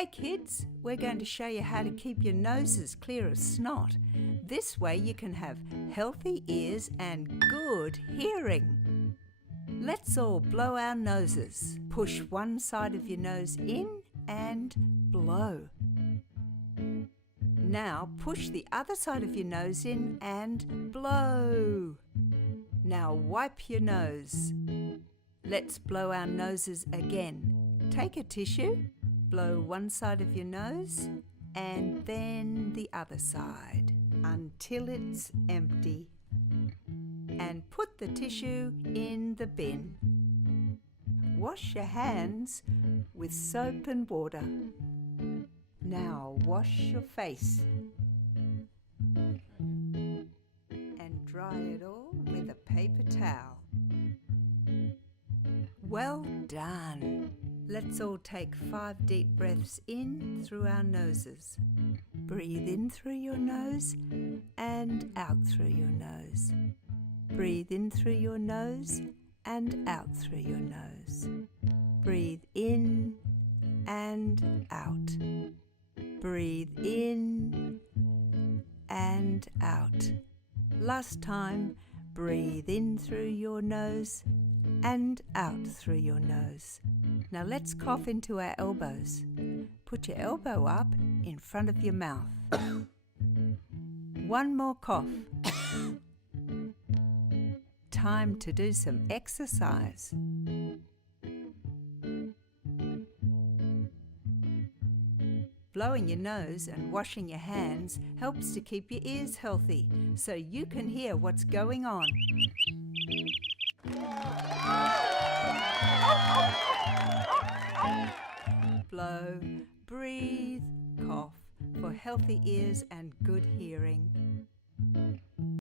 Hey kids, we're going to show you how to keep your noses clear of snot. This way you can have healthy ears and good hearing. Let's all blow our noses. Push one side of your nose in and blow. Now push the other side of your nose in and blow. Now wipe your nose. Let's blow our noses again. Take a tissue, blow one side of your nose and then the other side until it's empty. And put the tissue in the bin. Wash your hands with soap and water. Now wash your face and dry it all with a paper towel. Well done! Let's all take 5 deep breaths in through our noses. Breathe in through your nose and out through your nose. Breathe in through your nose and out through your nose. Breathe in and out. Breathe in and out. Last time, breathe in through your nose and out through your nose. Now let's cough into our elbows. Put your elbow up in front of your mouth. One more cough. Time to do some exercise. Blowing your nose and washing your hands helps to keep your ears healthy so you can hear what's going on. Blow, breathe, cough for healthy ears and good hearing.